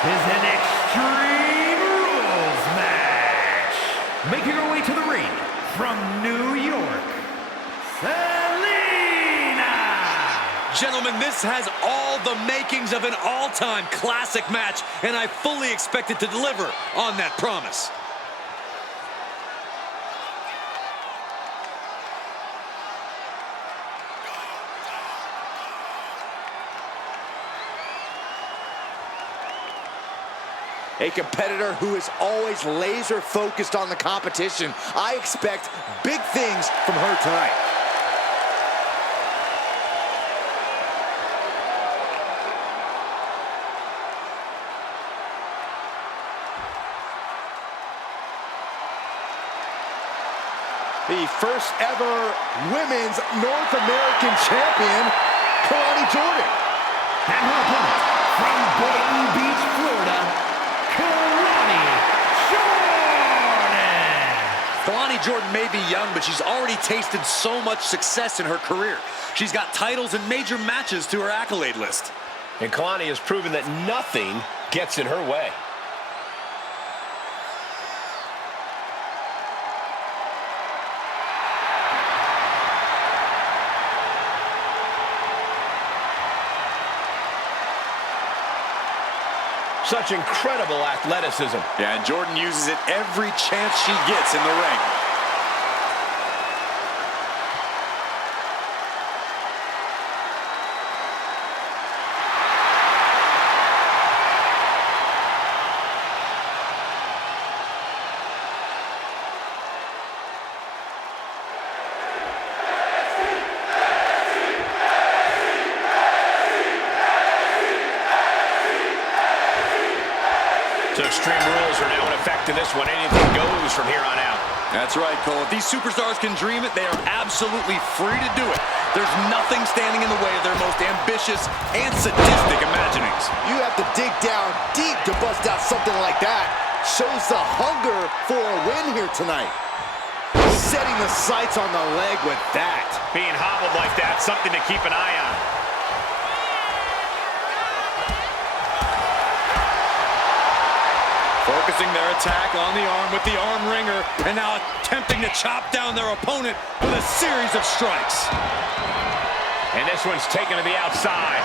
is an Extreme Rules match. Making her way to the ring from New York, Selena! Gentlemen, this has all the makings of an all-time classic match, and I fully expect it to deliver on that promise. A competitor who is always laser focused on the competition. I expect big things from her tonight. The first ever Women's North American Champion, Kalani Jordan. And her opponent from Boynton Beach, Florida, Kalani Jordan may be young, but she's already tasted so much success in her career. She's got titles and major matches to her accolade list. And Kalani has proven that nothing gets in her way. Such incredible athleticism. Yeah, and Jordan uses it every chance she gets in the ring. So Extreme Rules are now in effect in this one. Anything goes from here on out. That's right, Cole. If these superstars can dream it, they are absolutely free to do it. There's nothing standing in the way of their most ambitious and sadistic imaginings. You have to dig down deep to bust out something like that. Shows the hunger for a win here tonight. Setting the sights on the leg with that. Being hobbled like that, something to keep an eye on. Focusing their attack on the arm with the arm wringer, and now attempting to chop down their opponent with a series of strikes. And this one's taken to the outside.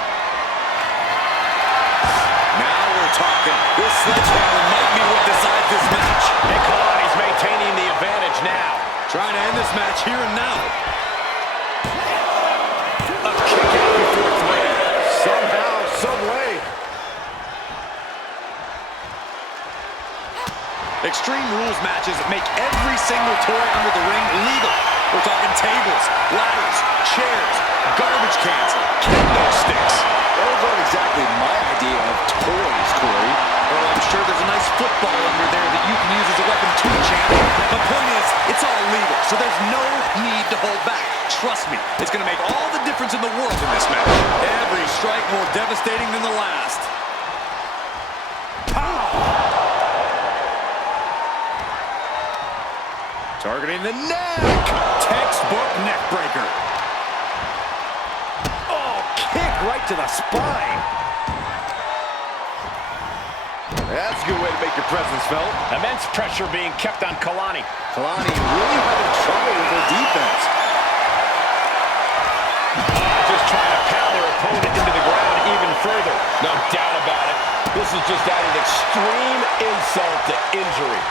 Now we're talking. This sledgehammer might be what decides this match. And Kalani's maintaining the advantage now. Trying to end this match here and now. A kick out before three. Somehow, some way. Extreme Rules matches make every single toy under the ring legal. We're talking tables, ladders, chairs, garbage cans, kendo sticks. Those aren't exactly my idea of toys, Corey. Well, I'm sure there's a nice football under there that you can use as a weapon too, champ. The point is, it's all legal, so there's no need to hold back. Trust me, it's going to make all the difference in the world in this match. Every strike more devastating than the last. Targeting the neck. Textbook neck breaker. Oh, kick right to the spine. That's a good way to make your presence felt. Immense pressure being kept on Kalani. Kalani really having trouble with her defense. Just trying to pound their opponent into the ground even further. No doubt about it. This is just adding extreme insult to injury.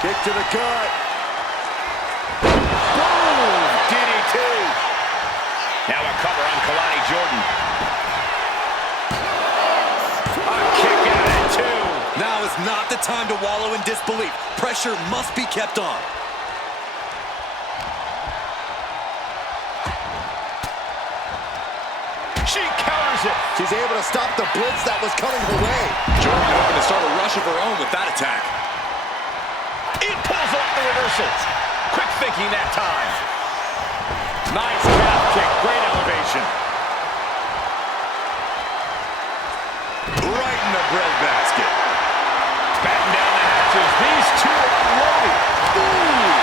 Kick to the gut. DDT. Now a cover on Kalani Jordan. A kick out at two. Now is not the time to wallow in disbelief. Pressure must be kept on. She counters it. She's able to stop the blitz that was coming her way. Jordan hoping to start a rush of her own with that attack. It pulls off the reversals. Quick thinking that time. Nice calf kick. Great elevation. Right in the breadbasket. Batten down the hatches. These two are unloading. Ooh.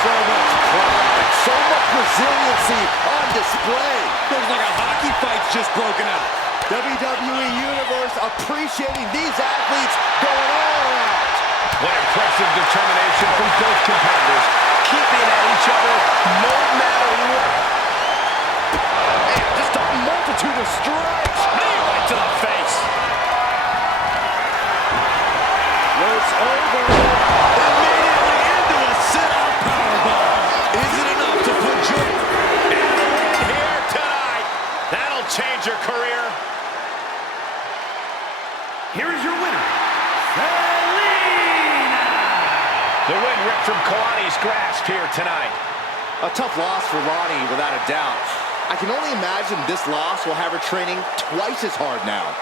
So much pride, so much resiliency on display. Looks like a hockey fight's just broken out. WWE Universe appreciating these athletes going all out. What impressive determination from both competitors, keeping at each other no matter what. And just a multitude of strikes. Knee right to the face. It's over. Immediately into a sit-out powerbomb. Is it enough to put Jordan? And a win here tonight. That'll change your career. Here is your winner, Selena! The win ripped from Kalani's grasp here tonight. A tough loss for Lonnie, without a doubt. I can only imagine this loss will have her training twice as hard now.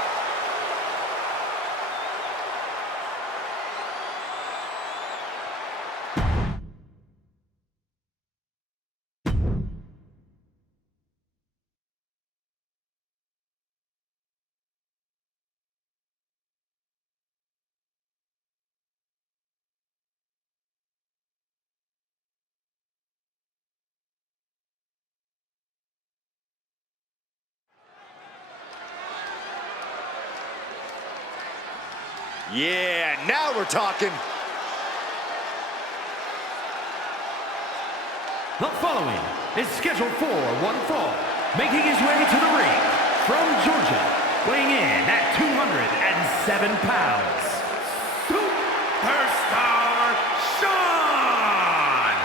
Yeah, now we're talking. The following is scheduled for one fall, making his way to the ring from Georgia, weighing in at 207 pounds, Superstar Sean!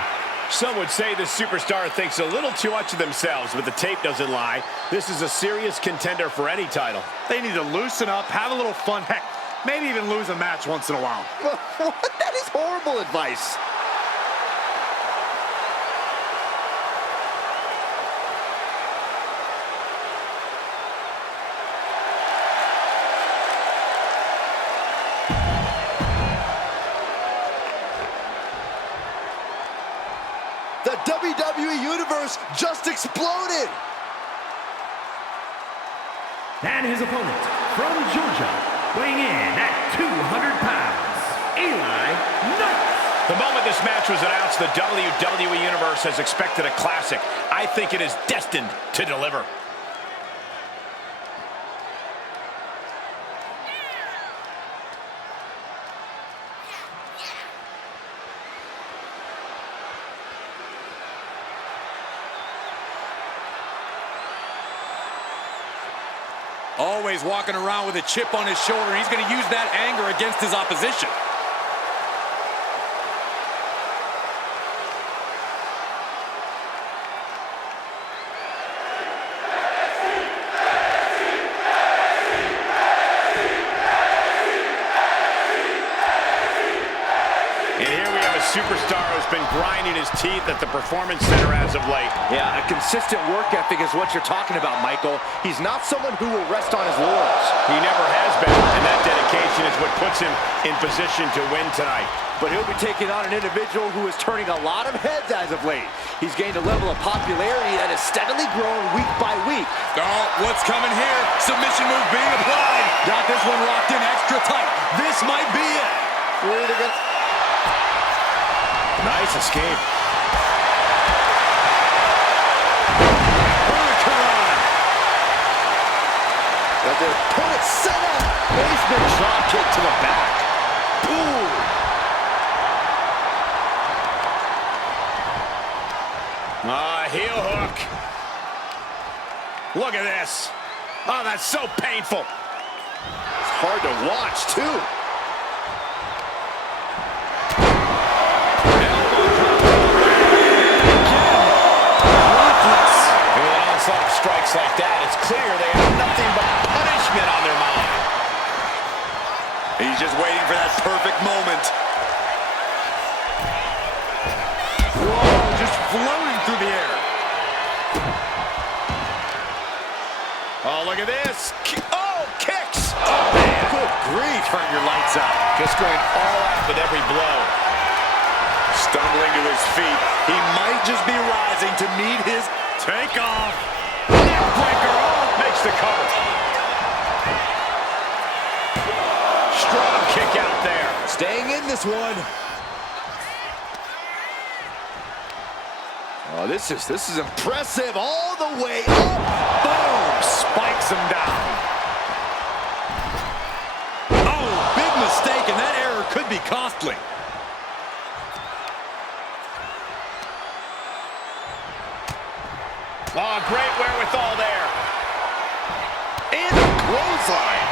Some would say the superstar thinks a little too much of themselves, but the tape doesn't lie. This is a serious contender for any title. They need to loosen up, have a little fun, heck, maybe even lose a match once in a while. That is horrible advice. The WWE Universe just exploded. And his opponent from Georgia, weighing in at 200 pounds, Eli Knight. The moment this match was announced, the WWE Universe has expected a classic. I think it is destined to deliver. Always walking around with a chip on his shoulder. He's going to use that anger against his opposition. And here we have a superstar who's been grinding his teeth at the Performance Center as of late. Yeah, a consistent work ethic is what you're talking about, Michael. He's not someone who will rest on his laurels. He never has been, and that dedication is what puts him in position to win tonight. But he'll be taking on an individual who is turning a lot of heads as of late. He's gained a level of popularity that has steadily grown week by week. Oh, what's coming here? Submission move being applied. Got this one locked in extra tight. This might be it. We're either gonna... Nice escape. But their opponent set up. Basement drop kick to the back. Boom. Heel hook. Look at this. Oh, that's so painful. It's hard to watch, too. Strikes like that, it's clear they have nothing but punishment on their mind. He's just waiting for that perfect moment. Whoa, just floating through the air. Oh, look at this. Oh, kicks. Oh, man. Good grief. Turn your lights out. Just going all out with every blow. Stumbling to his feet. He might just be rising to meet his takeoff. Neckbreaker. Oh, makes the cover. Strong kick out there. Staying in this one. Oh, this is impressive all the way up. Boom. Spikes him down. could be costly. Oh, great wherewithal there. And a clothesline.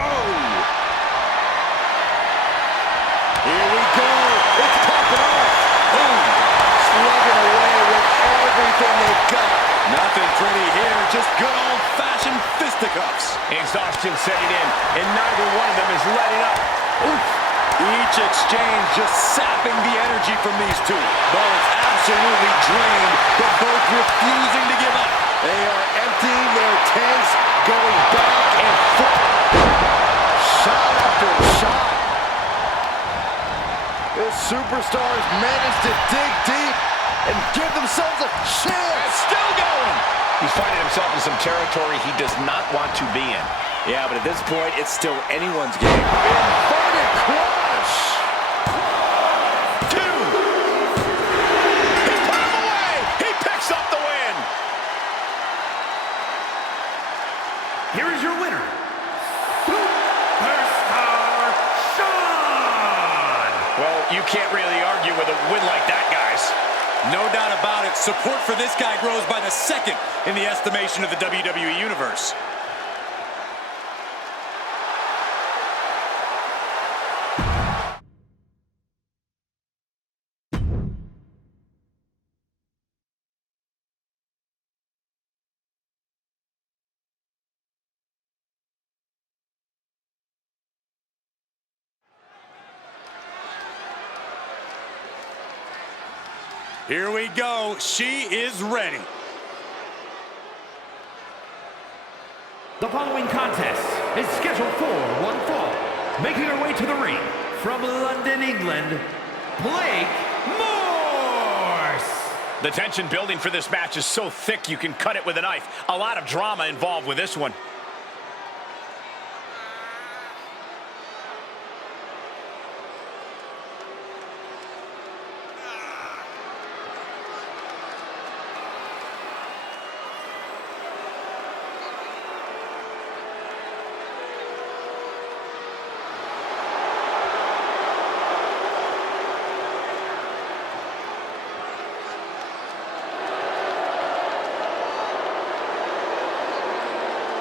Oh! Here we go. It's popping off. Boom. Slugging away with everything they've got. Nothing pretty here, just good old-fashioned fisticuffs. Exhaustion setting in, and neither one of them is letting up. Oof. Each exchange just sapping the energy from these two. Both absolutely drained, but both refusing to give up. They are emptying their tanks, going back and forth. Shot after shot. The superstars managed to dig deep and give themselves a chance. Still going. He's finding himself in some territory he does not want to be in. Yeah, but at this point, it's still anyone's game. Inverted crush. Two. He put him away. He picks up the win. Here is your winner, Superstar Shawn! Well, you can't really argue with a win like that, guys. No doubt about it. Support for this guy grows by the second in the estimation of the WWE Universe. Here we go. She is ready. The following contest is scheduled for one fall. Making her way to the ring from London, England, Blake Morse. The tension building for this match is so thick you can cut it with a knife. A lot of drama involved with this one.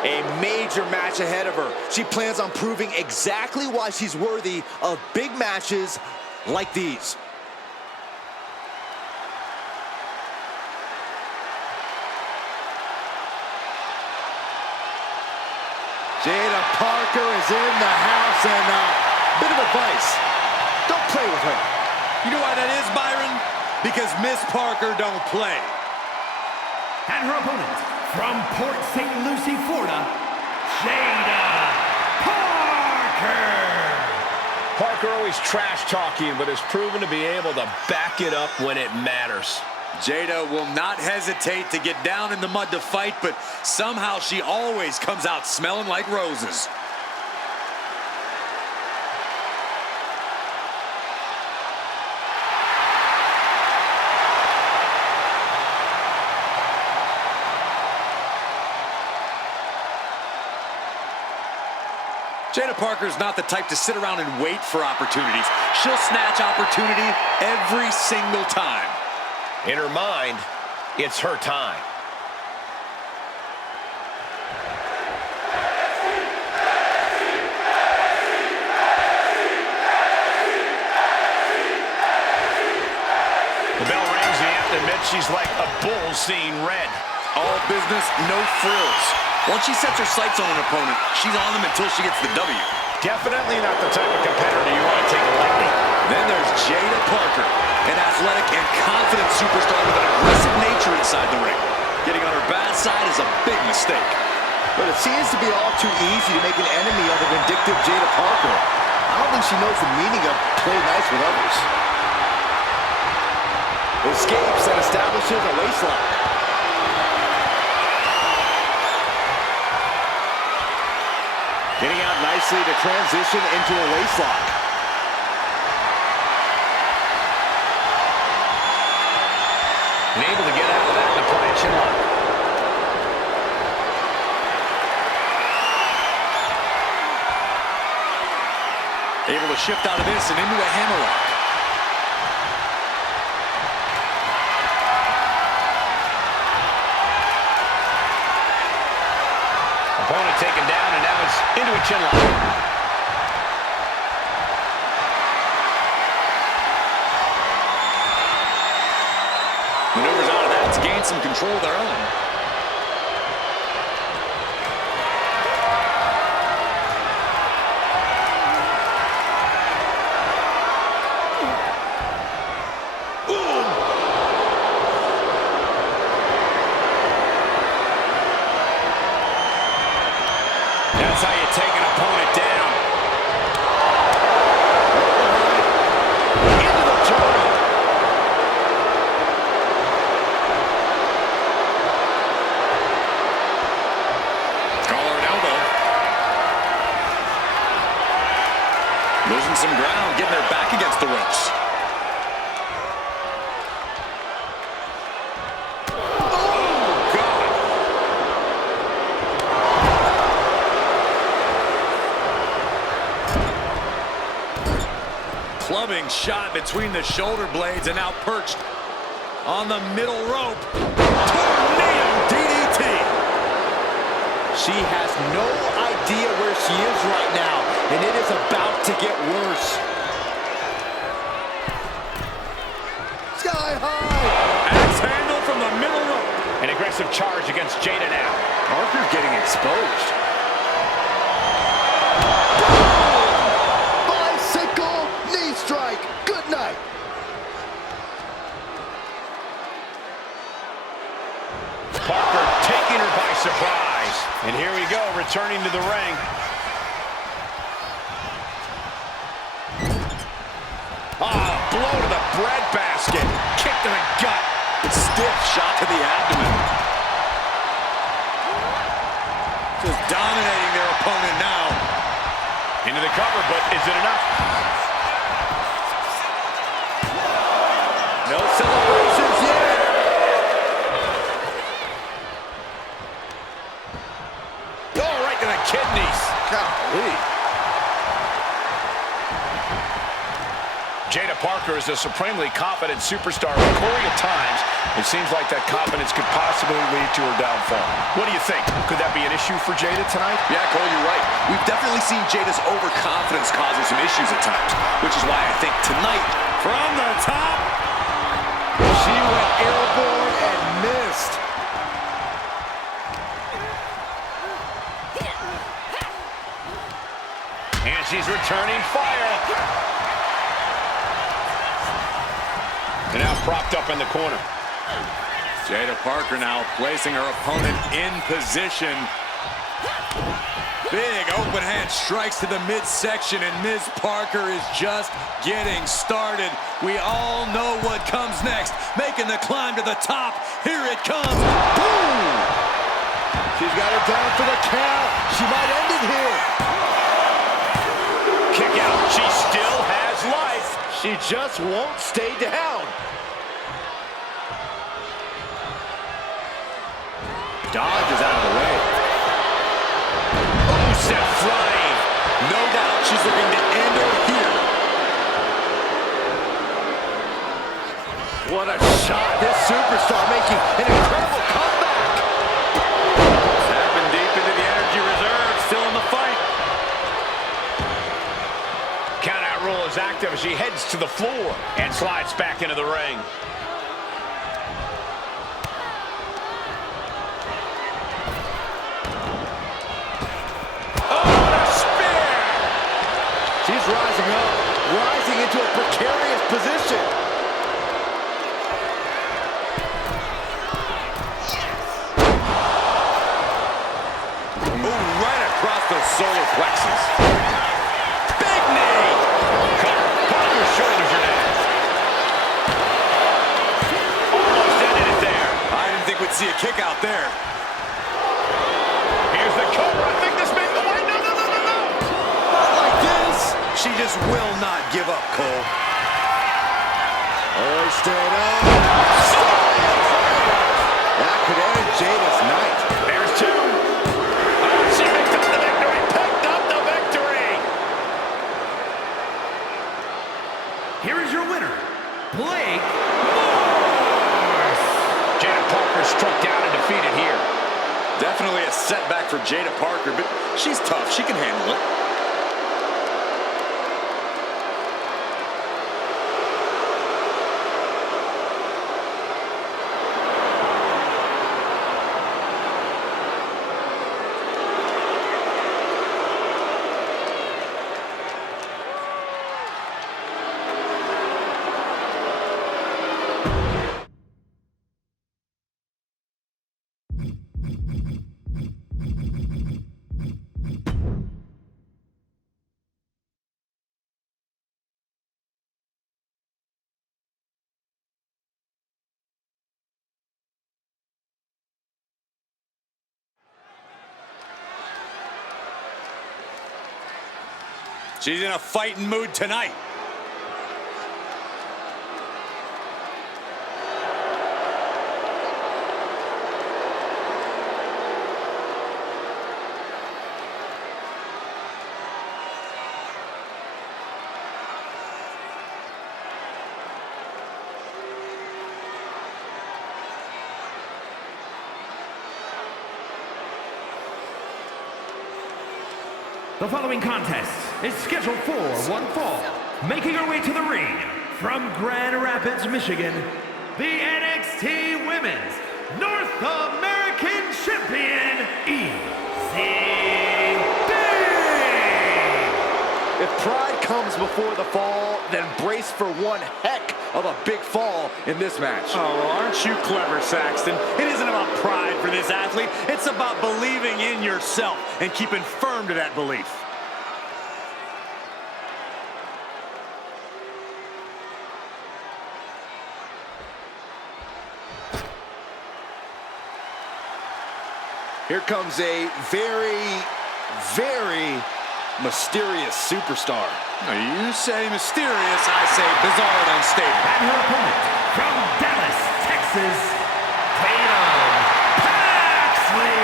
A major match ahead of her. She plans on proving exactly why she's worthy of big matches like these. Jada Parker is in the house, and bit of advice. Don't play with her. You know why that is, Byron? Because Miss Parker don't play. And her opponent from Port St. Lucie, Florida, Jada Parker. Parker always trash talking, but has proven to be able to back it up when it matters. Jada will not hesitate to get down in the mud to fight, but somehow she always comes out smelling like roses. Jada Parker's not the type to sit around and wait for opportunities. She'll snatch opportunity every single time. In her mind, it's her time. The bell rings, the anthem admits she's like a bull seeing red. All business, no frills. Once she sets her sights on an opponent, she's on them until she gets the W. Definitely not the type of competitor you want to take lightly. Then there's Jada Parker, an athletic and confident superstar with an aggressive nature inside the ring. Getting on her bad side is a big mistake. But it seems to be all too easy to make an enemy of the vindictive Jada Parker. I don't think she knows the meaning of play nice with others. Escapes and establishes a waistlock. Getting out nicely to transition into a waistlock. And able to get out of that and apply a chin lock. to shift out of this and into a hammerlock. Opponent taken down, and now it's into a chin lock. Maneuvers out of that to gain some control of their own. That's how you take an opponent down. Into the turret. Collar and elbow. Losing some ground, getting their back against the ropes. Clubbing shot between the shoulder blades, and now perched on the middle rope. Tornado DDT. She has no idea where she is right now, and it is about to get worse. Sky high. Axe handle from the middle rope. An aggressive charge against Jada now. Parker's getting exposed. Bicycle knee strike. Good night. Parker taking her by surprise. And here we go, returning to the ring. Blow to the breadbasket. Kick to the gut. Stiff shot to the abdomen. Just dominating their opponent now. Into the cover, but is it enough? No celebrations yet. Oh, right to the kidneys. Golly. Jada Parker is a supremely confident superstar. But Corey, at times, it seems like that confidence could possibly lead to her downfall. What do you think? Could that be an issue for Jada tonight? Yeah, Cole, you're right. We've definitely seen Jada's overconfidence causing some issues at times, which is why I think tonight, from the top, She went airborne and missed. And she's returning fire. And now propped up in the corner. Jada Parker now placing her opponent in position. Big open hand strikes to the midsection, and Ms. Parker is just getting started. We all know what comes next. Making the climb to the top. Here it comes. Boom! She's got her down for the count. She might end it here. Kick out. She still has life. She just won't stay down. Dodges out of the way. Oh, set flying. No doubt she's looking to end her here. What a shot. This superstar making an incredible comeback. Tapping deep into the energy reserve. Still in the fight. Count-out rule is active as she heads to the floor and slides back into the ring. She's rising up, rising into a precarious position. Ooh, right across the solar plexus. Big knee. Parker's shoulders are down. Almost ended it there. I didn't think we'd see a kick out there. Here's the cover. I think this may be the way. No. Not like this. She just will not give up, Cole. Hoisted up. That could end Jada's night. There's two. Oh, she picked up the victory. Picked up the victory. here is your winner, Blake Morse. Jada Parker struck down and defeated here. Definitely a setback for Jada Parker, but she's tough. She can handle it. She's in a fighting mood tonight. The following contest is scheduled for one fall. Making her way to the ring from Grand Rapids, Michigan, the NXT Women's North American Champion, Easy. If pride comes before the fall, then brace for one heck of a big fall in this match. Oh, well, aren't you clever, Saxton? It isn't about pride for this athlete. It's about believing in yourself and keeping firm to that belief. Here comes a very, very mysterious superstar. You say mysterious, I say bizarre and unstable. And her opponent from Dallas, Texas, Tatum Paxley.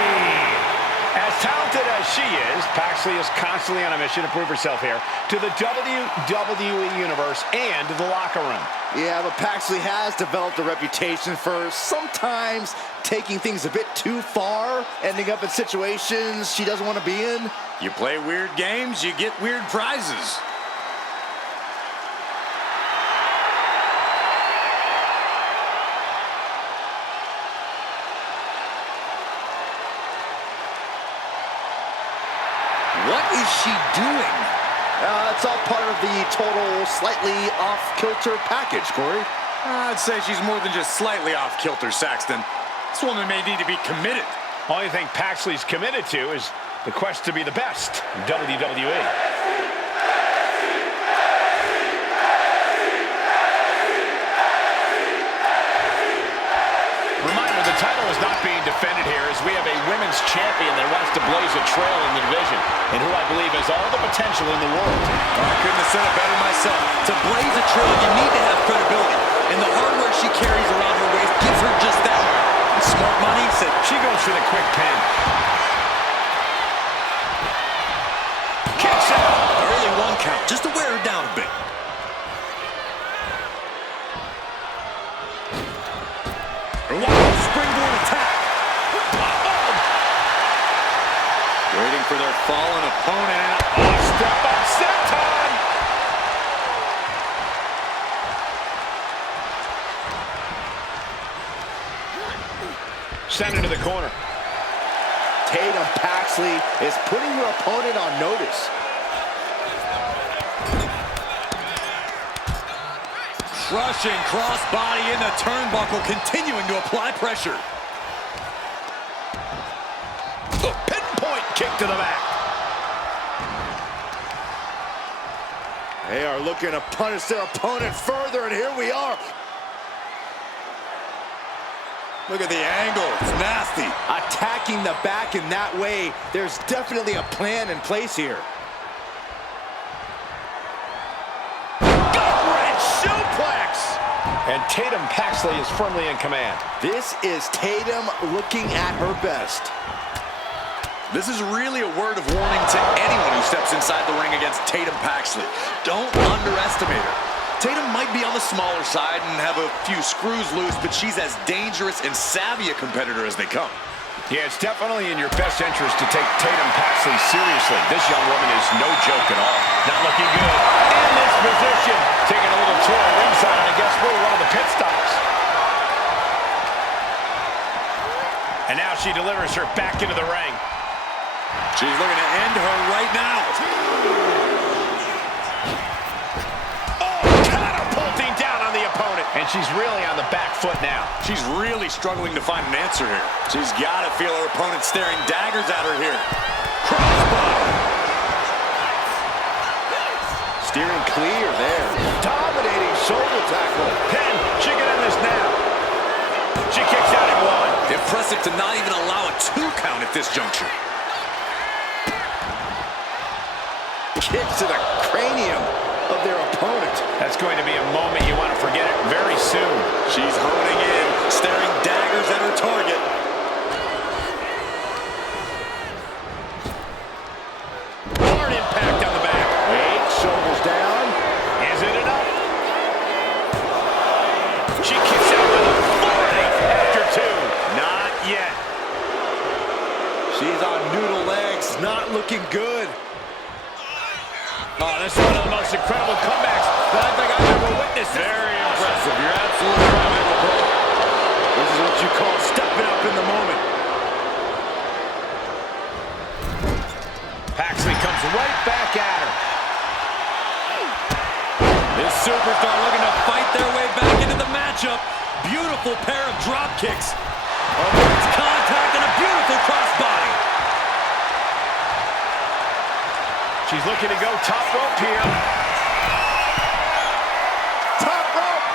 As talented as she is, Paxley is constantly on a mission to prove herself here to the WWE Universe and the locker room. Yeah, but Paxley has developed a reputation for sometimes taking things a bit too far, ending up in situations she doesn't want to be in. You play weird games, you get weird prizes. What is she doing? It's all part of the total slightly off-kilter package, Corey. I'd say she's more than just slightly off kilter, Saxton. This woman may need to be committed. Only thing Paxley's committed to is the quest to be the best in WWE. Reminder, the title is not being defended here as we have a women's champion that wants to blaze a trail in the division and who I believe has all the potential in the world. I couldn't have said it better myself. To blaze a trail, you need to have credibility. And the hardware she carries around her waist gives her just that. And smart money said She goes for the quick pin. Kicks out. early one count, just to wear her down a bit. Wow, springboard attack. Waiting for their fallen opponent. Step up, step time. Send it to the corner. Tatum Paxley is putting her opponent on notice. Crushing crossbody in the turnbuckle, continuing to apply pressure. The pinpoint kick to the back. They are looking to punish their opponent further, and here we are. Look at the angle, it's nasty. Attacking the back in that way, there's definitely a plan in place here. Gut-wrench suplex. And Tatum Paxley is firmly in command. This is Tatum looking at her best. This is really a word of warning to anyone who steps inside the ring against Tatum Paxley. Don't underestimate her. Tatum might be on the smaller side and have a few screws loose, but she's as dangerous and savvy a competitor as they come. Yeah, it's definitely in your best interest to take Tatum Paxley seriously. This young woman is no joke at all. Not looking good in this position. Taking a little tour of ringside, and I guess we're one of the pit stops. And now she delivers her back into the ring. She's looking to end her right now. Catapulting down on the opponent. And she's really on the back foot now. She's really struggling to find an answer here. She's got to feel her opponent staring daggers at her here. Crossbody. Steering clear there. Dominating shoulder tackle. Pin, she can end this now. She kicks out at one. Impressive to not even allow a 2 count at this juncture. Kick to the cranium of their opponent. That's going to be a moment you want to forget it very soon. She's honing in, staring daggers at her target. Hard impact on the back. Wait, shoulders down. Is it enough? She kicks out with authority after 2. Not yet. She's on noodle legs, not looking good. Oh, this is one of the most incredible comebacks that I think I've ever witnessed. Very impressive. You're absolutely right, Michael Cole. This is what you call stepping up in the moment. Paxley comes right back at her. This superstar looking to fight their way back into the matchup. Beautiful pair of drop kicks. Avoids contact and a beautiful crossbody. She's looking to go top rope here. Top rope.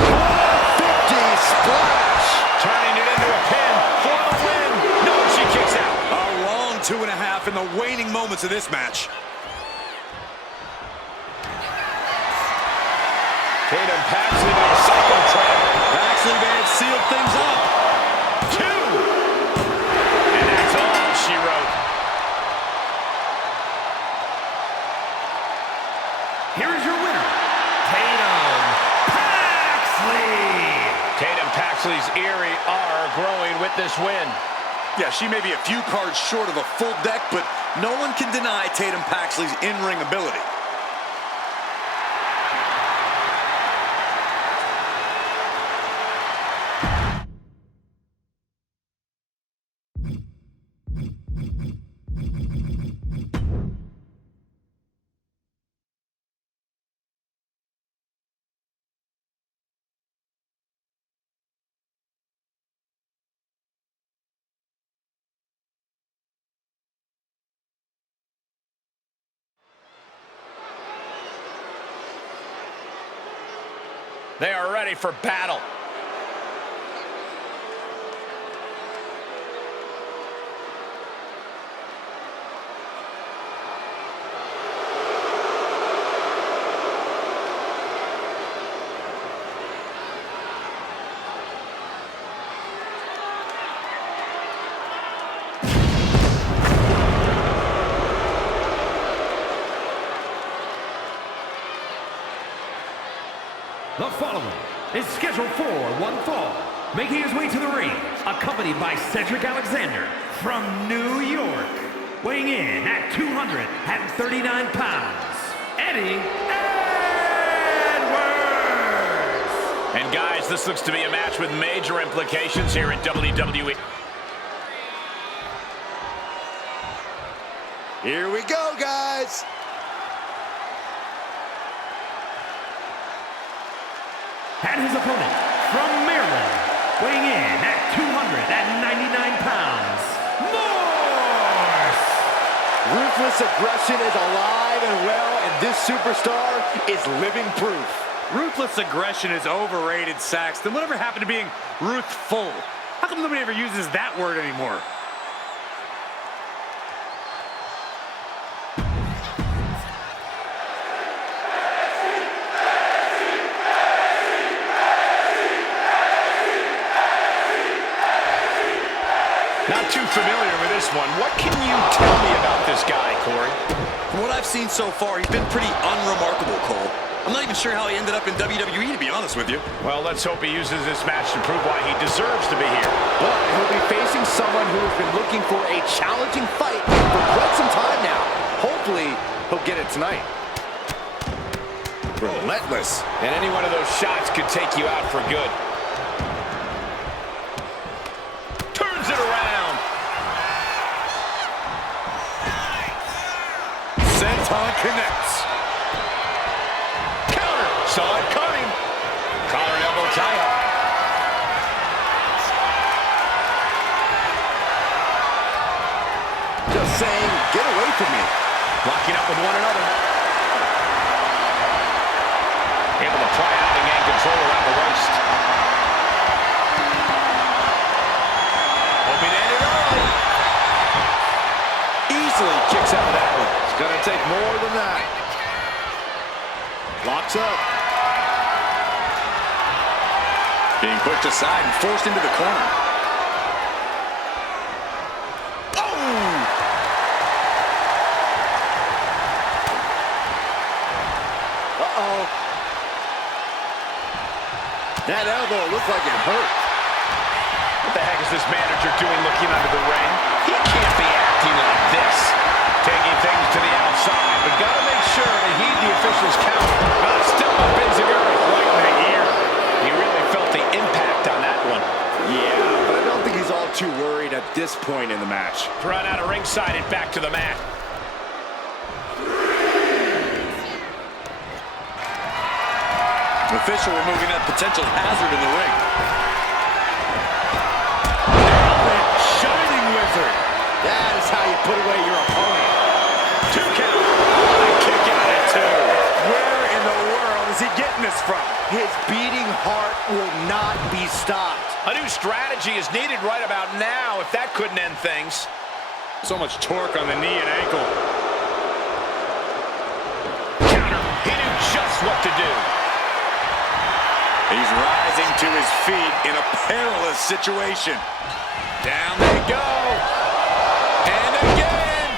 150 splash. Turning it into a pin for the win. No, she kicks out. A long 2.5 in the waning moments of this match. Tatum Paxley to a psycho trap. Paxley may have sealed things up. 2. And that's all she wrote. Here is your winner, Tatum Paxley. Tatum Paxley's eerie are growing with this win. Yeah, she may be a few cards short of a full deck, but no one can deny Tatum Paxley's in-ring ability. They are ready for battle. The following is scheduled for one fall, making his way to the ring, accompanied by Cedric Alexander from New York, weighing in at 239 pounds, Eddie Edwards. And guys, this looks to be a match with major implications here at WWE. Here we go, guys. And his opponent from Maryland, weighing in at 299 pounds, Morse. Ruthless aggression is alive and well, and this superstar is living proof. Ruthless aggression is overrated, Saxton. Whatever happened to being ruthful? How come nobody ever uses that word anymore? Not too familiar with this one. What can you tell me about this guy, Corey? From what I've seen so far, he's been pretty unremarkable, Cole. I'm not even sure how he ended up in WWE, to be honest with you. Well, let's hope he uses this match to prove why he deserves to be here. But he'll be facing someone who has been looking for a challenging fight for quite some time now. Hopefully, he'll get it tonight. Relentless. And any one of those shots could take you out for good. Turns it around. Senton connects. Counter. Saw it coming. Collar and elbow tie-up. Just saying, get away from me. Locking up with one another. Able to pry out and gain control around the waist. Hoping to end it early. Easily kicks out of that one. It's going to take more than that. Locks up. Being pushed aside and forced into the corner. Uh-oh. That elbow looked like it hurt. What the heck is this manager doing looking under the ring? He can't be acting like this. Taking things to the outside, but gotta make sure to heed the official's count. Step up Enziguri right in the ear. He really felt the impact on that one. Yeah, but I don't think he's all too worried at this point in the match. Run out of ringside and back to the mat. Official removing that potential hazard in the ring. Shining Wizard. That is how you put away your opponent. 2 count. Kick out at 2. Where in the world is he getting this from? His beating heart will not be stopped. A new strategy is needed right about now if that couldn't end things. So much torque on the knee and ankle. Counter. He knew just what to do. He's rising to his feet in a perilous situation. Down they go. And again.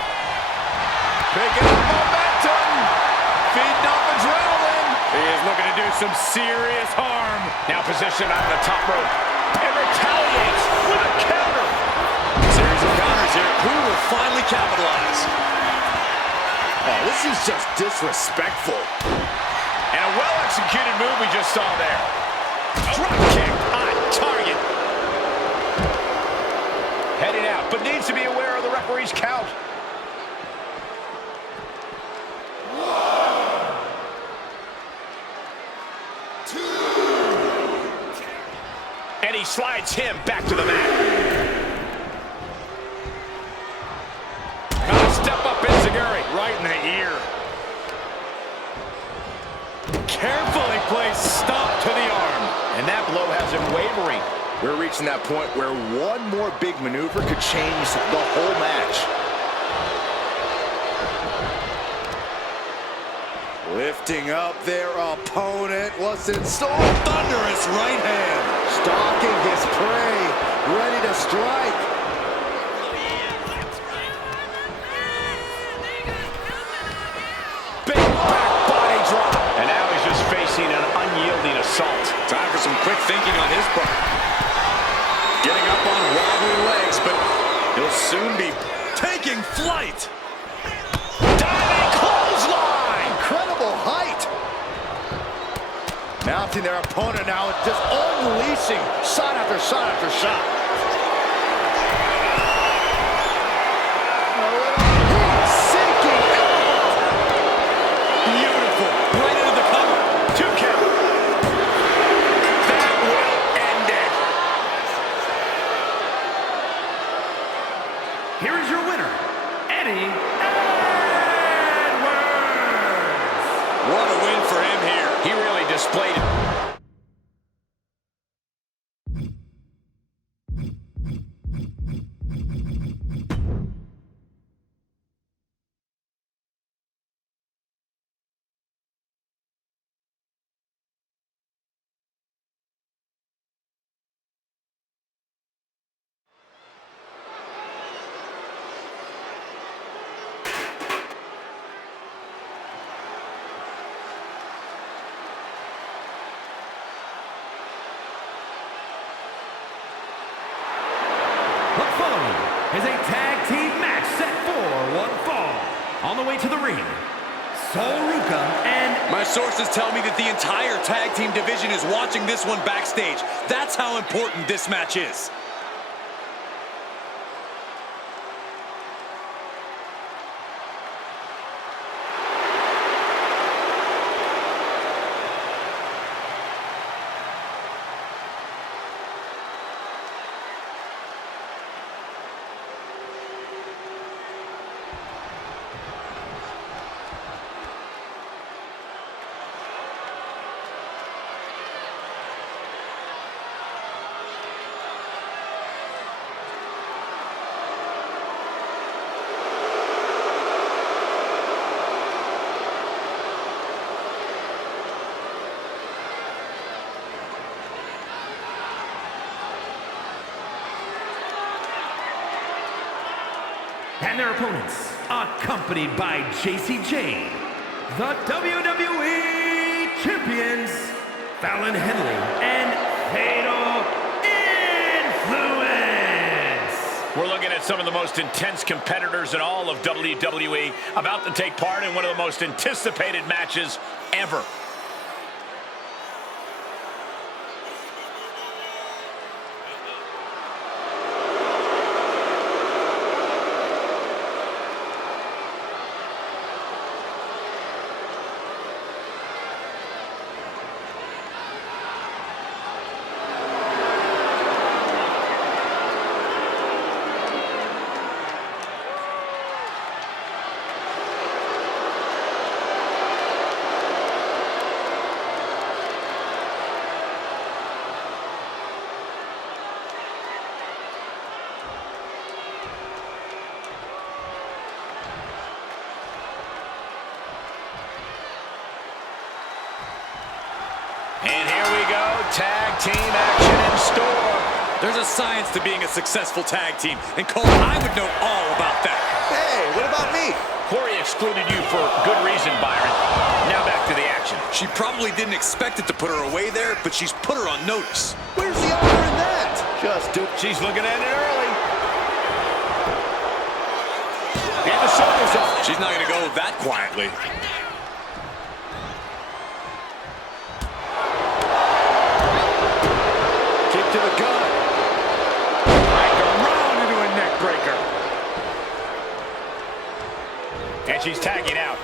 Picking up momentum. Feeding off adrenaline. He is looking to do some serious harm. Now positioned on the top rope. And retaliates with a counter. Series of counters here. Who will finally capitalize? Oh, this is just disrespectful. And a well-executed move we just saw there. Drop kick on target. Heading out, but needs to be aware of the referee's count. And he slides him back to the mat. Step up Enziguri. Right in the ear. Carefully placed stomp to the arm. And that blow has him wavering. We're reaching that point where one more big maneuver could change the whole match. Lifting up their opponent. What's in store? Thunderous right hand. Stalking his prey. Ready to strike. Big back body drop. And now he's just facing an unyielding assault. Time for some quick thinking on his part. Getting up on wobbly legs, but he'll soon be taking flight. Diving clothesline. Incredible height. Mounting their opponent now, just unleashing shot after shot after shot. He's sinking elbow. Beautiful. Right into the cover. 2 count. That will end it. Here is your winner, Eddie Edwards. What a win for him here. He really displayed it. On the way to the ring, Sol Ruca and... My sources tell me that the entire tag team division is watching this one backstage. That's how important this match is. And their opponents, accompanied by JCJ, the WWE Champions, Fallon Henley and Fatal Influence. We're looking at some of the most intense competitors in all of WWE about to take part in one of the most anticipated matches ever. And here we go, tag team action in store. There's a science to being a successful tag team, and Cole, I would know all about that. Hey, what about me? Corey excluded you for good reason, Byron. Now back to the action. She probably didn't expect it to put her away there, but she's put her on notice. Where's the honor in that? Just do. She's looking at it early. And the shoulders up. She's not going to go that quietly. Kick to the gut. Right around into a neck breaker. And she's tagging out.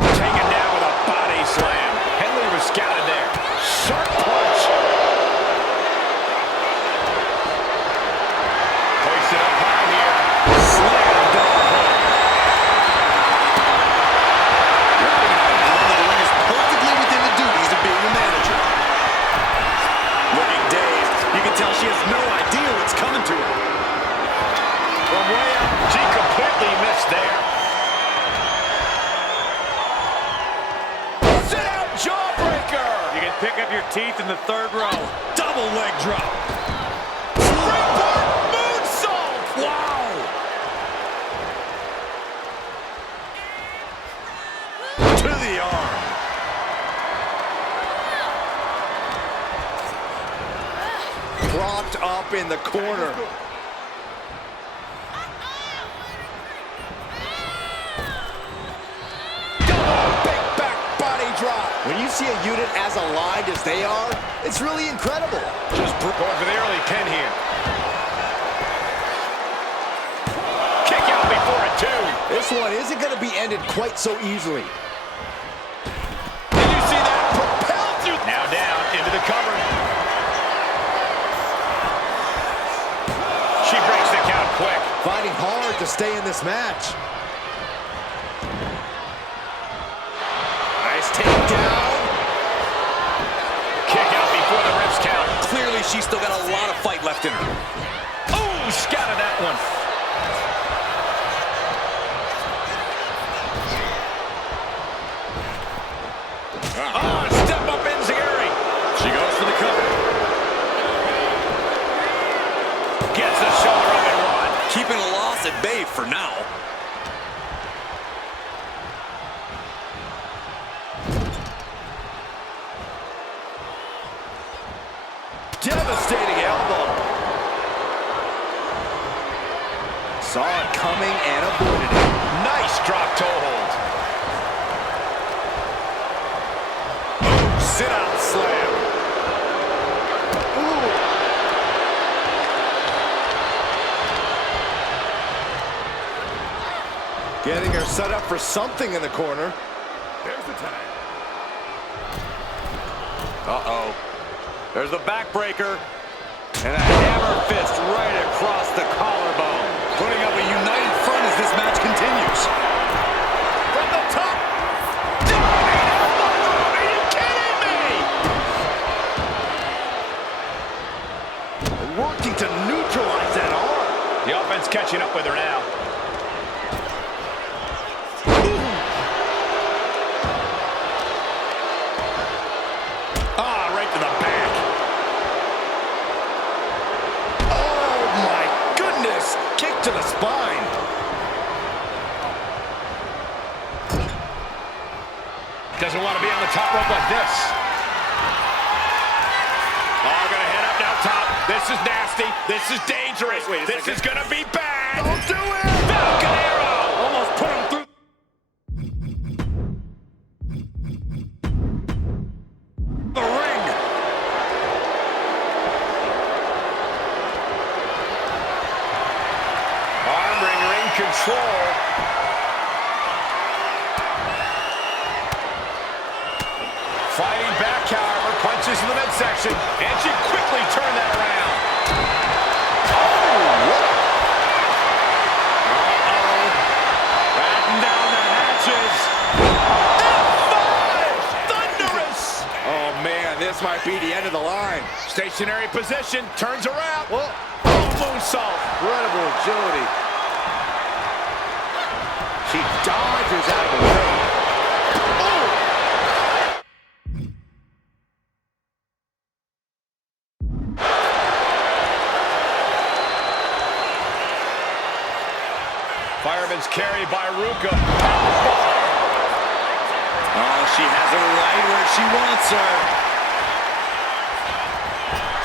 Taken down with a body slam. Henley was scouted there. Sharp punch. Hoist it up high here. Slam dog hook. The ring is perfectly within the duties of being a manager. Looking dazed, you can tell she has no idea what's coming to her. From way up, she completely missed there. Sit out jawbreaker. You can pick up your teeth in the third row. Double leg drop. Springboard moonsault. Wow! To the arm. Propped up in the corner. Big back body drop. When you see a unit as aligned as they are, it's really incredible. Just going for the early pin here. Kick out before a two. This one isn't going to be ended quite so easily. Did you see that? Propelled through. Now down into the cover. She breaks the count quick. Fighting hard to stay in this match. Nice takedown. Kick out before the ribs count. Clearly, she's still got a lot of fight left in her. Oh, scouted that one. Oh, step up enziguri. She goes for the cover. Gets the shoulder up and one. Keeping a loss at bay for now. Saw it coming and avoided it. Nice drop toe hold. Sit-out slam. Ooh. Getting her set up for something in the corner. There's the tag. Uh-oh. There's the backbreaker. And a hammer fist right across the collarbone. Putting up a united front as this match continues. From the top. Diving elbow. Are you kidding me? Working to neutralize that arm. The offense catching up with her now. Ah, right to the back. Oh my goodness! Kick to the spine. Doesn't want to be on the top rope like this. Oh, gonna head up now top. This is nasty. This is dangerous. Wait this is gonna be bad. Don't do it! Falcon Arrow. Almost put him through. The ring. Arm wringer in control. Fighting back, however, punches in the midsection, and she quickly turned that around. Batten down the hatches. F5! Thunderous! Oh, man, this might be the end of the line. Stationary position, turns around. Well, Moonsault. incredible agility. She dodges out of the way. Fireman's carry by Ruka. Oh, she has her right where she wants her.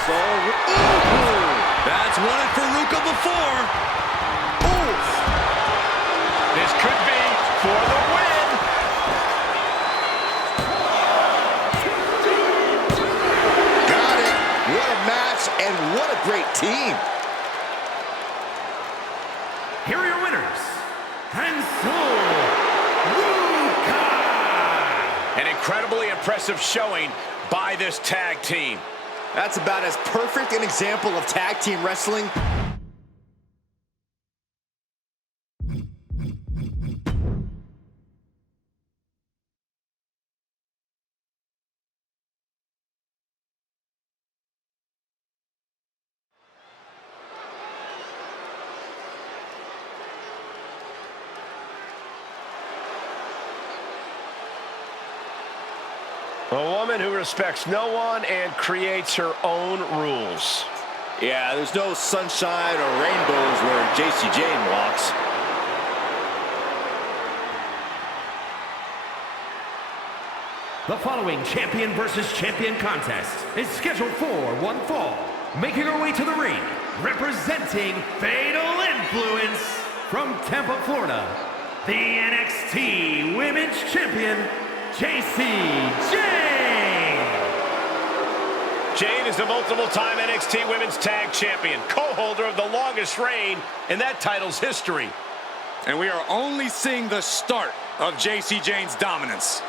So, That's won it for Ruka before. This could be for the win. got it. What a match and what a great team. Here are your winners, and Ruka! An incredibly impressive showing by this tag team. That's about as perfect an example of tag team wrestling. A woman who respects no one and creates her own rules. Yeah, there's no sunshine or rainbows where JC Jane walks. The following champion versus champion contest is scheduled for one fall. Making her way to the ring, representing Fatal Influence from Tampa, Florida, the NXT Women's Champion, JC Jane. Jane is the multiple-time NXT Women's Tag Champion, co-holder of the longest reign in that title's history. And we are only seeing the start of JC Jane's dominance.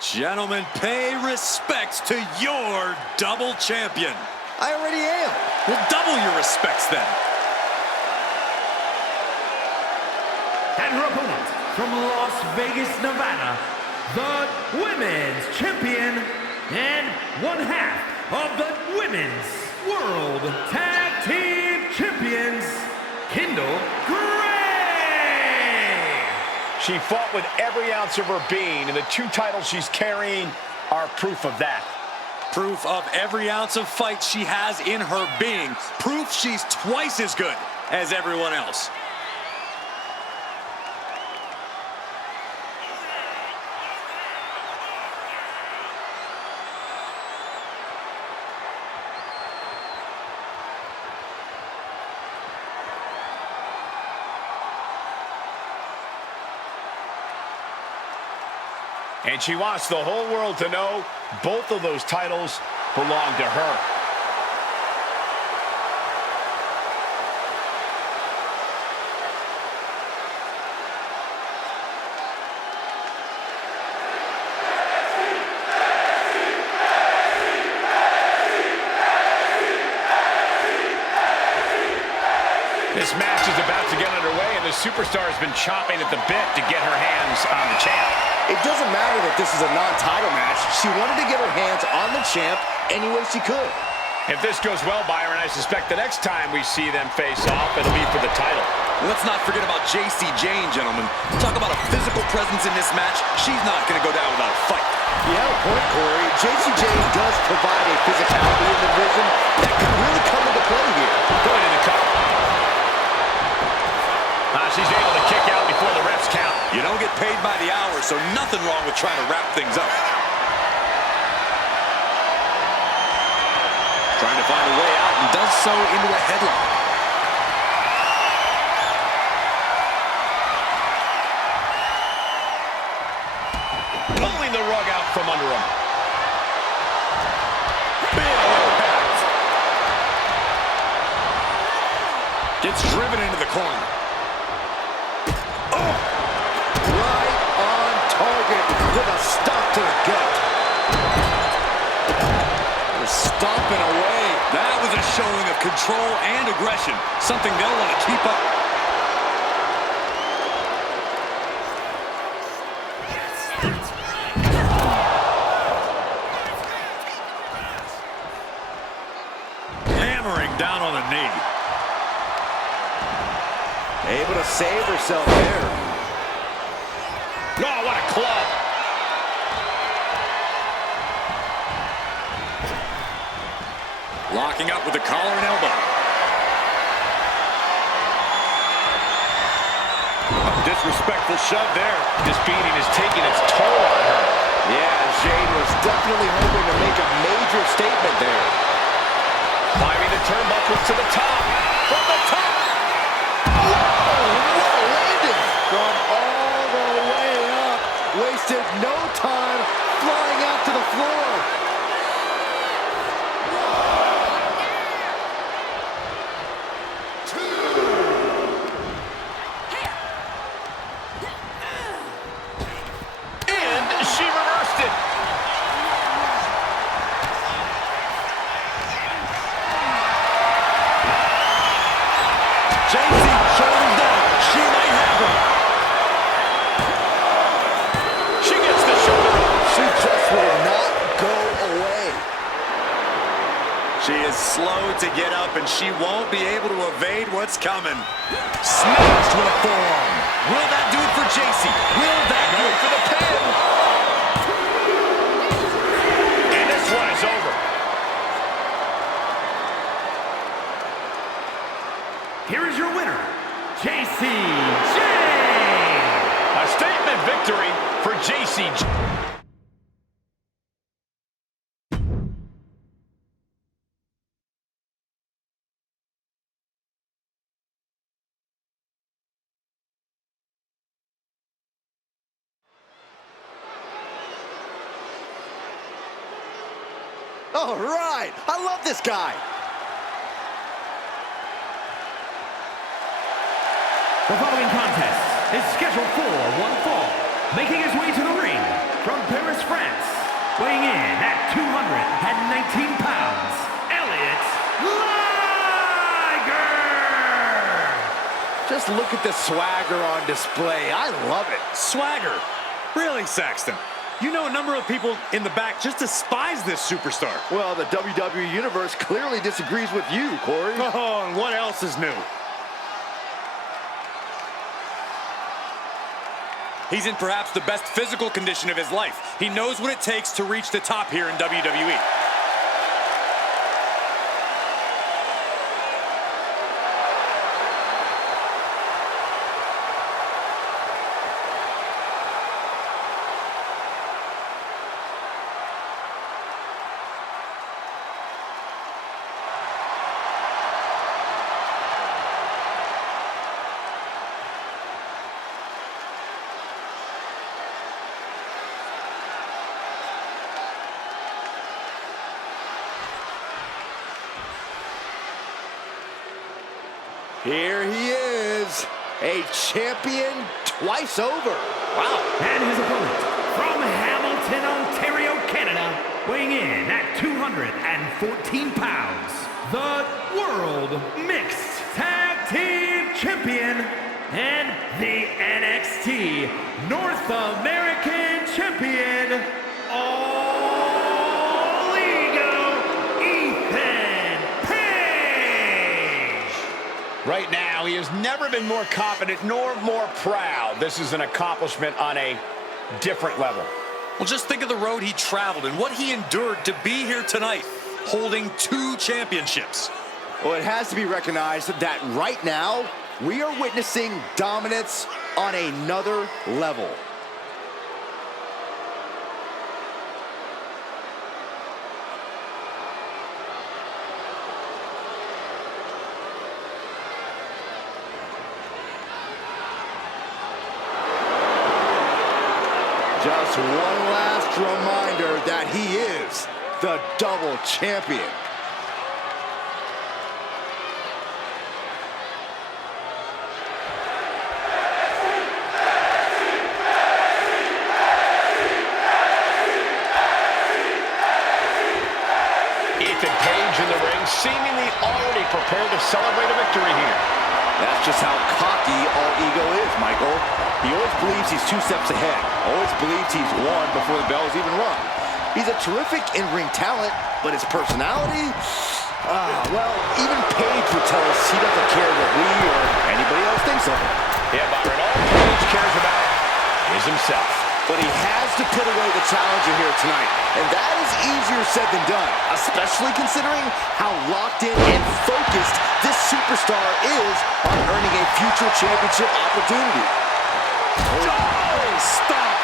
Gentlemen, pay respects to your double champion. I already am. Well, double your respects then. And her opponent from Las Vegas, Nevada, the Women's Champion and one half of the Women's World Tag Team Champions, Kendall Gray. She fought with every ounce of her being, and the two titles she's carrying are proof of that. Proof of every ounce of fight she has in her being. Proof she's twice as good as everyone else. And she wants the whole world to know both of those titles belong to her. This match is about to get underway, and the superstar has been chomping at the bit to get her hands on the champ. It doesn't matter that this is a non-title match. She wanted to get her hands on the champ any way she could. If this goes well, Byron, I suspect the next time we see them face off, it'll be for the title. Let's not forget about JC Jane, gentlemen. Talk about a physical presence in this match. She's not going to go down without a fight. You have a point, Corey. JC Jane does provide a physicality in the division that could really come into play here. Going to the cover. She's able to kick out before the refs count. You don't get paid by the hour, so nothing wrong with trying to wrap things up. Trying to find a way out and does so into a headlock. Pulling the rug out from under him. Big impact. Gets driven into the corner. Right on target with a stop to the gut. They're stomping away. That was a showing of control and aggression, something they'll want to keep up. Hammering down on the knee. Able to save herself there. Oh, what a club. Locking up with the collar and elbow. A disrespectful shove there. This beating is taking its toll on her. Yeah, Jane was definitely hoping to make a major statement there. Climbing the turnbuckles to the top. From the top. Landing from all the way up. Wasted no time flying out to the floor. And she reversed it. JC shoulders down. She might have him. She gets the shoulder up. She just will not go away. She is slow to get up, and she won't be able to evade what's coming. Smashed with a forearm. Will that do it for JC? Will that do it for the pin? And this one is over. Here is your winner, JC Jane. A statement victory for JC. All right, I love this guy. The following contest is scheduled for one fall. Making his way to the ring from Paris, France, weighing in at 219 pounds, Elliot Liger! Just look at the swagger on display. I love it. Swagger. Really, Saxton? You know a number of people in the back just despise this superstar. Well, the WWE Universe clearly disagrees with you, Corey. Oh, and what else is new? He's in perhaps the best physical condition of his life. He knows what it takes to reach the top here in WWE. Here he is, a champion twice over. Wow. And his opponent, from Hamilton, Ontario, Canada, weighing in at 214 pounds, the World Mixed Tag Team Champion and the NXT North American Champion, All Ego, Ethan Page. Right now, he has never been more confident nor more proud. This is an accomplishment on a different level. Well, just think of the road he traveled and what he endured to be here tonight, holding 2 championships. Well, it has to be recognized that right now, we are witnessing dominance on another level. Just one last reminder that he is the double champion. Ethan Page in the ring, seemingly already prepared to celebrate a victory here. That's just how cocky All Ego is, Michael. He always believes he's 2 steps ahead. Always believes he's won before the bell's even rung. He's a terrific in-ring talent, but his personality, well, even Page would tell us he doesn't care what we or anybody else thinks of him. Yeah, Byron, all Page cares about is himself. But he has to put away the challenger here tonight, and that is easier said than done, especially considering how locked in and focused this superstar is on earning a future championship opportunity. Oh, stop!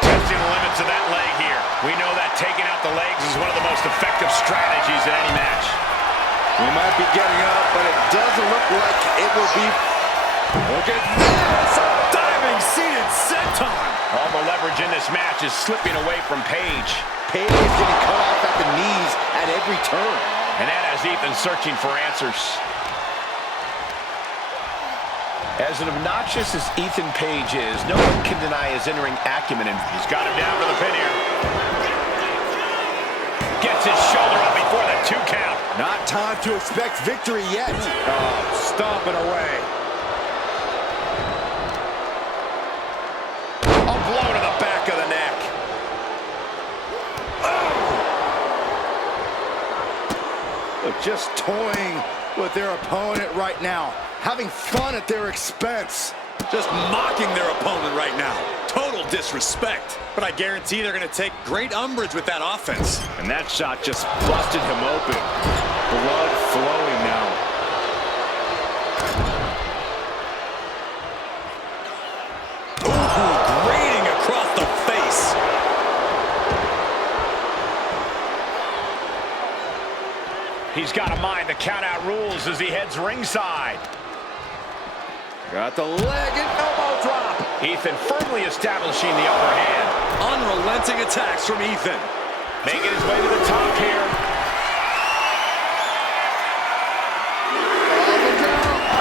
Testing the limits of that leg here. We know that taking out the legs is one of the most effective strategies in any match. We might be getting up, but it doesn't look like it will be. Look at this! Diving seated senton! All the leverage in this match is slipping away from Page. Page is getting cut off at the knees at every turn. And that has Ethan searching for answers. As obnoxious as Ethan Page is, no one can deny his in-ring acumen, and he's got him down for the pin here. Gets his shoulder up before the 2 count. Not time to expect victory yet. Stomp it away. A blow to the back of the neck. They're just toying with their opponent right now, having fun at their expense. Just mocking their opponent right now. Total disrespect. But I guarantee they're going to take great umbrage with that offense. And that shot just busted him open. Blood flowing now. Ooh, grating across the face. He's got to mind the count-out rules as he heads ringside. Got the leg and elbow drop. Ethan firmly establishing the upper hand. Unrelenting attacks from Ethan. Making his way to the top here.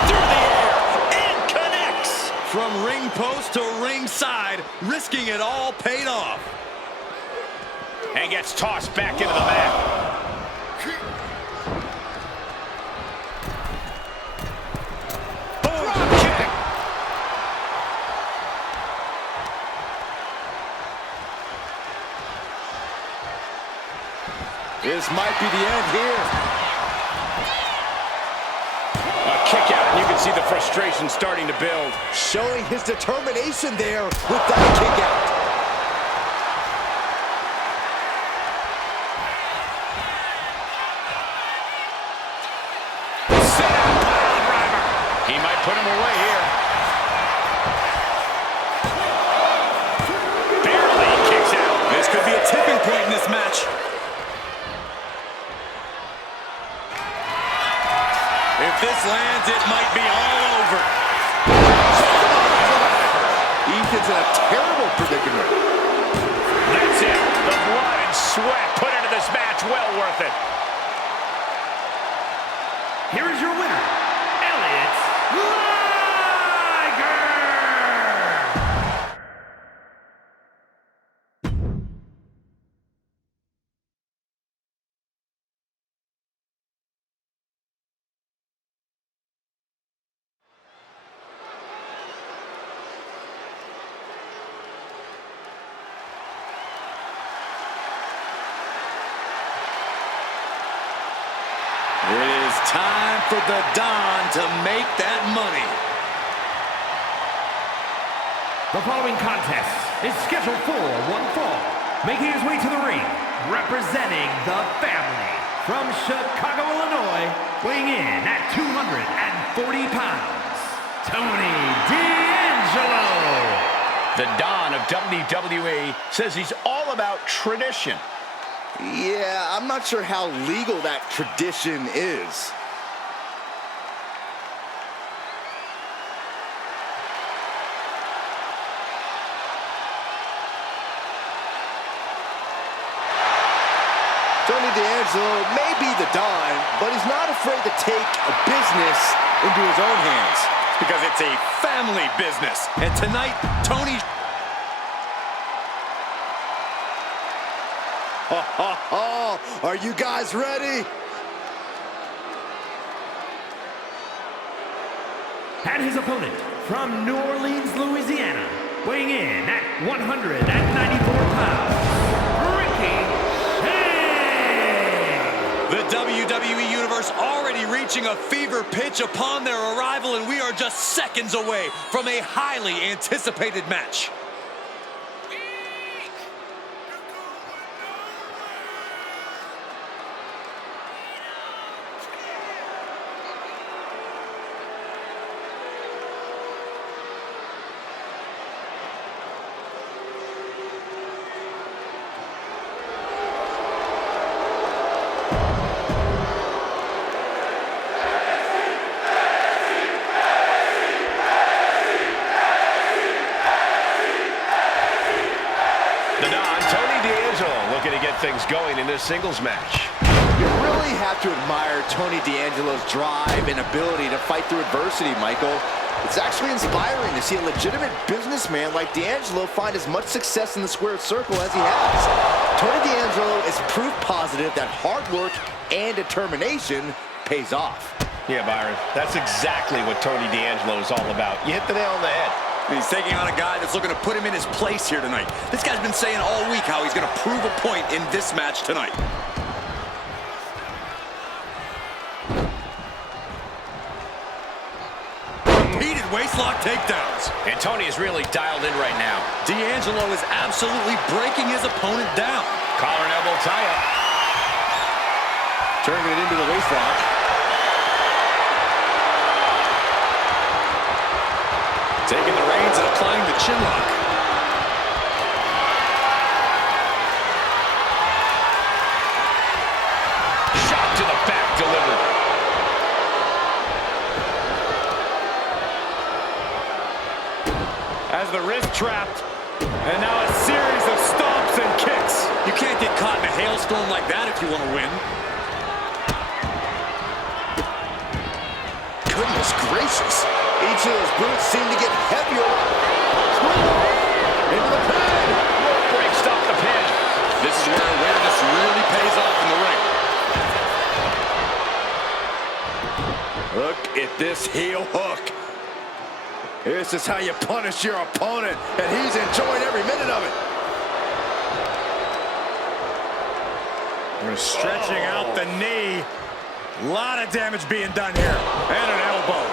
Through the air and connects. From ring post to ringside, risking it all paid off. And gets tossed back into the mat. This might be the end here. A kick out, and you can see the frustration starting to build. Showing his determination there with that kick out. Set up pile driver. He might put him away here. Barely kicks out. This could be a tipping point in this match. If this lands, it might be all over. Ethan's in a terrible predicament. That's it. The blood and sweat put into this match, well worth it. here is your winner, Elliot Liger! It is time for the Don to make that money. The following contest is scheduled for one fall. Making his way to the ring, representing the family from Chicago, Illinois, weighing in at 240 pounds, Tony D'Angelo. The Don of WWE says he's all about tradition. Yeah, I'm not sure how legal that tradition is. Tony D'Angelo may be the Don, but he's not afraid to take a business into his own hands. Because it's a family business. And tonight, Tony... Are you guys ready? And his opponent from New Orleans, Louisiana, weighing in at 194 pounds, Ricky Shane. The WWE Universe already reaching a fever pitch upon their arrival, and we are just seconds away from a highly anticipated match. Looking to get things going in this singles match. You really have to admire Tony D'Angelo's drive and ability to fight through adversity, Michael. It's actually inspiring to see a legitimate businessman like D'Angelo find as much success in the squared circle as he has. Tony D'Angelo is proof positive that hard work and determination pays off. Yeah, Byron, that's exactly what Tony D'Angelo is all about. You hit the nail on the head. He's taking on a guy that's looking to put him in his place here tonight. This guy's been saying all week how he's going to prove a point in this match tonight. Repeated waistlock takedowns. And Tony is really dialed in right now. D'Angelo is absolutely breaking his opponent down. Collar and elbow tie-up. Turning it into the waistlock. Taking the reins and applying the chin lock. Shot to the back delivered. As the wrist trapped, and now a series of stomps and kicks. You can't get caught in a hailstorm like that if you want to win. Goodness gracious. Each of those boots seem to get heavier. Into the pin. Rope break, stop the pin. This is where awareness really pays off in the ring. Look at this heel hook. This is how you punish your opponent, and he's enjoying every minute of it. We're stretching out the knee. A lot of damage being done here. And an elbow.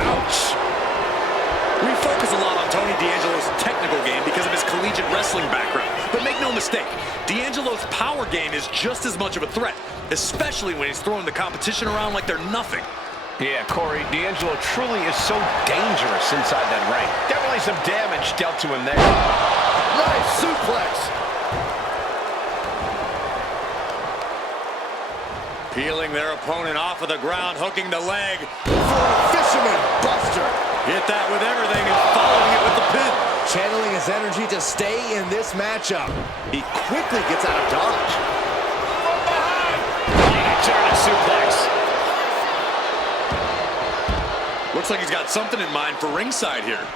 Ouch. We focus a lot on Tony D'Angelo's technical game because of his collegiate wrestling background. But make no mistake, D'Angelo's power game is just as much of a threat, especially when he's throwing the competition around like they're nothing. Yeah, Corey, D'Angelo truly is so dangerous inside that ring. Definitely some damage dealt to him there. Nice suplex. Peeling their opponent off of the ground, hooking the leg. For a fisherman buster. Hit that with everything and following it with the pin. Channeling his energy to stay in this matchup. He quickly gets out of dodge. From behind. German suplex. Looks like he's got something in mind for ringside here.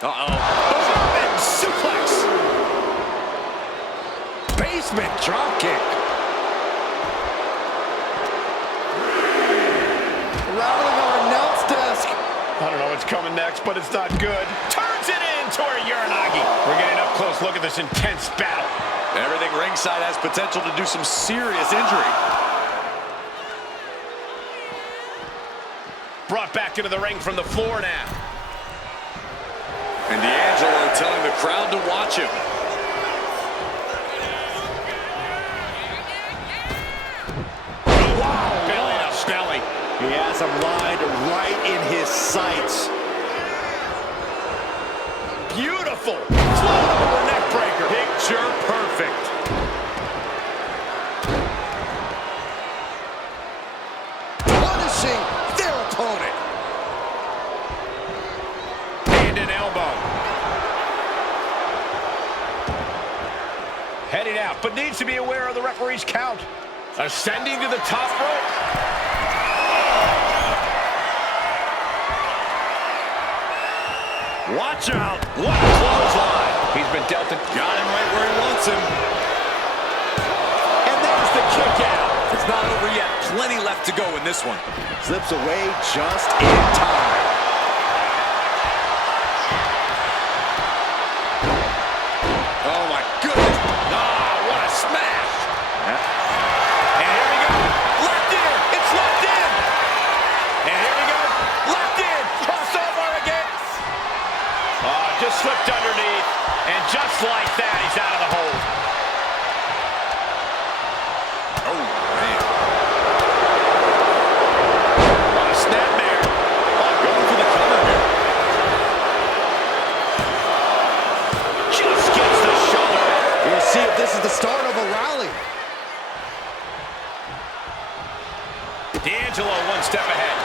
Uh-oh. German suplex. Basement drop kick. Rattling our announce desk. I don't know what's coming next, but it's not good. Turns it into a Uranagi. We're getting up close. Look at this intense battle. Everything ringside has potential to do some serious injury. Brought back into the ring from the floor now. And D'Angelo telling the crowd to watch him. Wow, belly to belly. He has him lined right in his sights. Beautiful. Float over neck breaker. Picture perfect. Punishing their opponent. Hand and elbow. Heading out, but needs to be aware of the referee's count. Ascending to the top rope. Watch out. What a clothesline. He's been dealt it. Got him right where he wants him. And there's the kick out. It's not over yet. Plenty left to go in this one. Slips away just in time. Oh, my goodness. Ah, what a smash. And here we go. Left in. It's left in. And here we go. Left in. Crossover again. Just slipped underneath. And just like that, he's out of the hold. Oh, man. On a snapmare. Going for the cover here. Just gets the shoulder. We'll see if this is the start of a rally. D'Angelo one step ahead.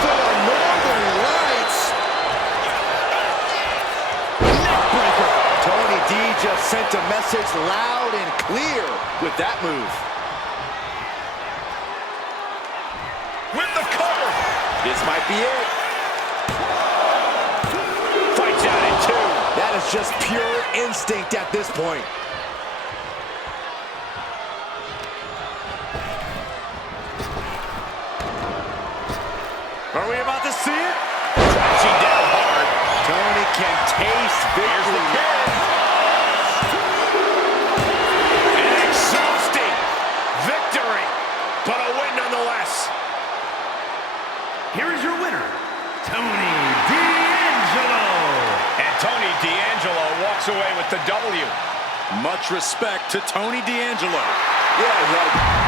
For Northern Lights. Neckbreaker. Tony D just sent a message loud and clear with that move. With the cover. This might be it. Fights out in two. That is just pure instinct at this point. Are we about to see it? Crashing down hard. Tony can taste Here's the victory. pin. An exhausting victory, but a win nonetheless. Here is your winner, Tony D'Angelo. And Tony D'Angelo walks away with the W. Much respect to Tony D'Angelo. Yeah, he had